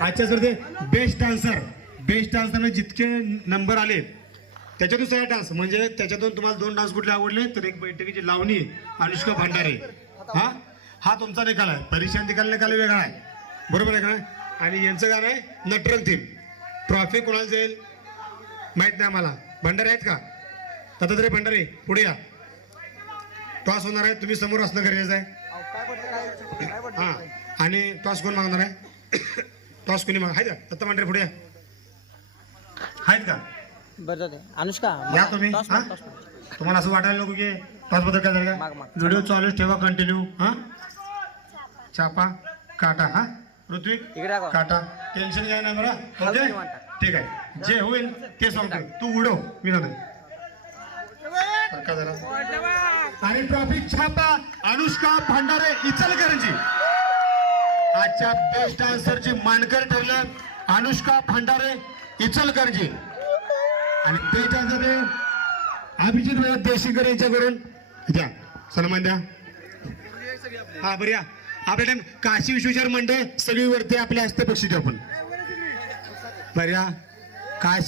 आजच्या सर ते best dancer जितके नंबर आले त्याच्यातून सगळा डान्स म्हणजे त्याच्यातून तुम्हाला 2 डान्स कुठले आवडले तर एक बैठकीची लावणी अनुष्का भांडारे हा तुमचा निकाल आहे. परीक्षा निकाल वेगळा आहे बरोबर आहे का. आणि यांचं गाणं आहे नटरंग थीम. ट्रॉफी कोणाला जाईल माहित नाही आम्हाला. भंडारे आहेत का दत्तात्रय भंडारे पुढे या. टॉस होणार आहे तुम्ही समोर असणं गरजेचं आहे. हा आणि टॉस कोण मागणार आहे टॉस कोणी माग आहेत का दत्ता भंडारे पुढे या आहेत का. बरं अनुष्का या तुम्ही. तुम्हाला असं वाटायला नको की टॉस बद्दल काय झालं का. व्हिडिओ चालूच ठेवा कंटिन्यू. हा चापा काटा. हा ऋत्विक काटा टेन्शन घ्या नाही बरं ओके ठीक आहे. जे होईल ते सांगतो तू उडव मी झालं आणि ट्रॉफिक छापा अनुष्का भांडारे इचलकरंजी. आजच्या बेस्ट डान्सरची मानकर ठरलं अनुष्का भांडारे इचलकरंजी. आणि बेस्ट डान्सर अभिजित देशीकर यांच्याकडून द्या सन्मान द्या. हा बरं या आपल्या टाइम काशी विश्वेश्वर मंडळ सगळी वरती आपल्या हस्ते बक्षीस देऊ आपण. बरं या काशी